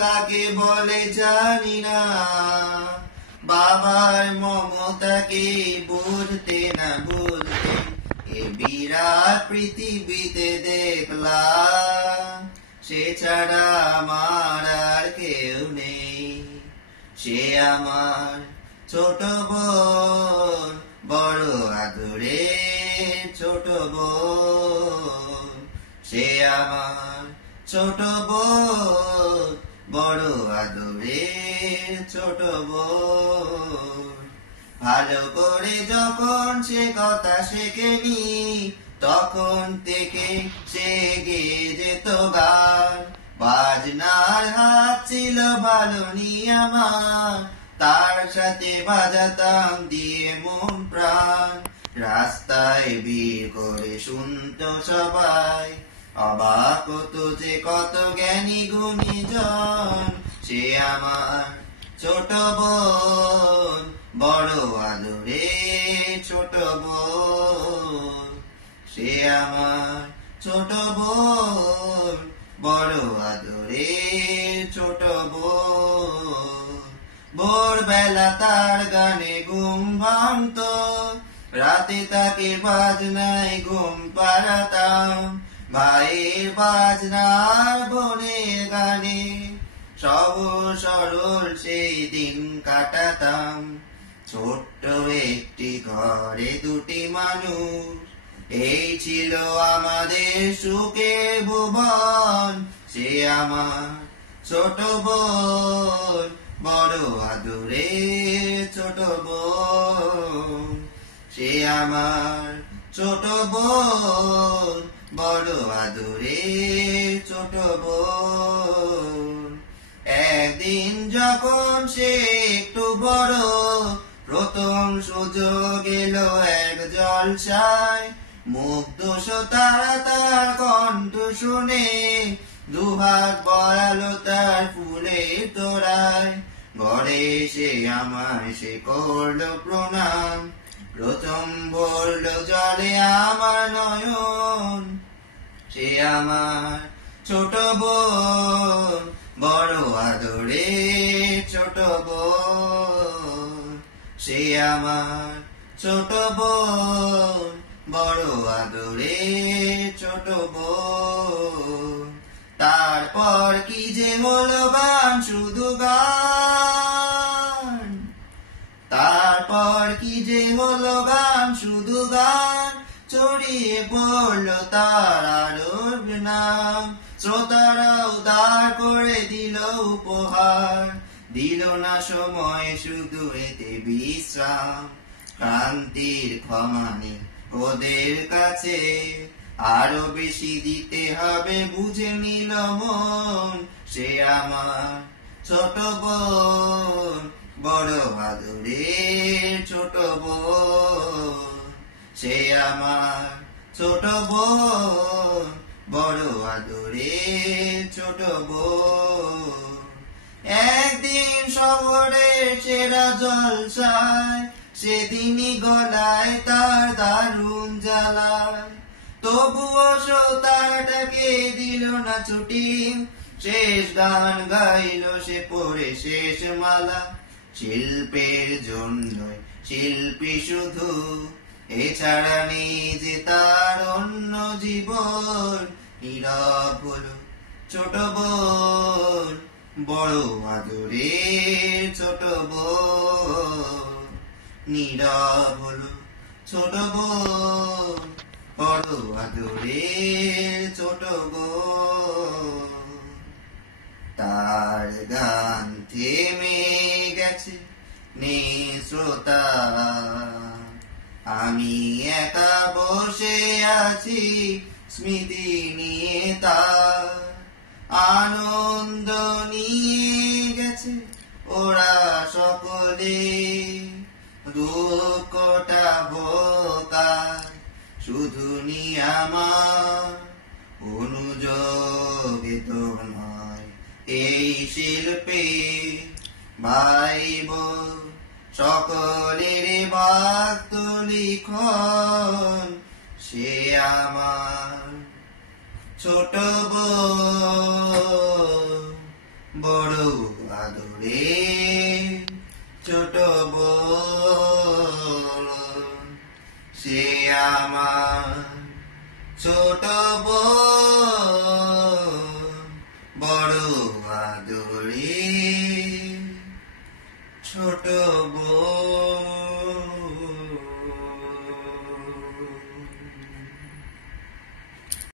কাকে বলে জানি না, বাবার মমতাকে বুঝতে না বুঝতে এ বিরাট পৃথিবীতে দেখলাম, সে ছাড়া আমার আর কেউ নেই। সে আমার ছোট বোন, বড় আদরে ছোট বোন। সে আমার ছোট বোন, বড় আদরে ছোট বোন। ভালো করে যখন সে কথা শেখেনি, তখন থেকে সে গেয়ে যেত গান। বাজনার হাত ছিল ভালো নি আমার, তার সাথে বাজাতাম দিয়ে মন প্রাণ। রাস্তায় ভিড় করে শুনতো সবাই, অবাক হতো যে কত জ্ঞানী গুণীজন। সে আমার ছোট বোন, বড় আদরে ছোট বোন। সে আমার ছোট বোন, বড় আদরে ছোট বোন। ভোরবেলা তার গানে ঘুম ভাঙতো, রাতে তাকে বাজনায় ঘুম পাড়াতাম। ভাইয়ের বাজনার বোনের গানে সহজ সরল সেই দিন কাটাতাম। ছোট্ট একটি ঘরে দুটি মানুষ, এই ছিল আমাদের সুখের ভুবন। সে আমার ছোট বোন, বড় আদরে ছোট বোন। সে আমার ছোট বোন, বড় আদরে ছোট বোন। একদিন যখন সে একটু বড়, প্রথম সুযোগ এলো এক জলসায়। মুগ্ধ শ্রোতারা তার কণ্ঠ শুনে, দুহাত বড়ালো তার ফুলের তোড়ায়। ঘরে এসে আমায় সে করলো প্রণাম, প্রথম বলল জলে আমার নয়ন। সে আমার ছোট বোন, বড় আদরে ছোট বোন। সে আমার ছোট বোন, বড় আদরে ছোট বোন। তারপর কি যে হলো গান, শুধু গান। তারপর কি যে হলো গান, শুধু গান। ছড়িয়ে পড়লো তার আলোর নাম, শ্রোতারা উদার করে দিল উপহার। দিল না সময় শুধু এতে বিশ্রাম, ক্রান্তির ক্ষমা নেই ওদের কাছে। আরো বেশি দিতে হবে বুঝে নিল মন। সে আমার ছোট বোন, বড় আদরে ছোট বোন। সে আমার ছোট বোন, বড় আদরে ছোট বোন। একদিন শহরের সেরা জলসায়, সেদিনই গলায় তার দারুণ জ্বালায়। তবুও শ্রোতাটাকে দিল না ছুটি, শেষ গান গাইল সে পড়ে শেষ মালা। শিল্পের জন্যই শিল্পী শুধু, এছাড়া নেই যে তার অন্য জীবন। নীরব হলো ছোট বোন, বড় আদরে ছোট বোন। নীরব হলো ছোট বোন, বড় আদরে ছোট বোন। তার গান থেমে গেছে, নেই শ্রোতা। আমি একা বসে আছি স্মৃতি নিয়ে, তার আনন্দ নিয়ে গেছে ওরা সকলে। দুঃখটা বোকার শুধু নি আমার, অনুযোগে তো নয় এই শিল্পে। ভাই বোন সকলের ভক্ত লিখন, সে আমার ছোট বোন, বড় আদরে ছোট বোন, সে আমার ছোট বোন।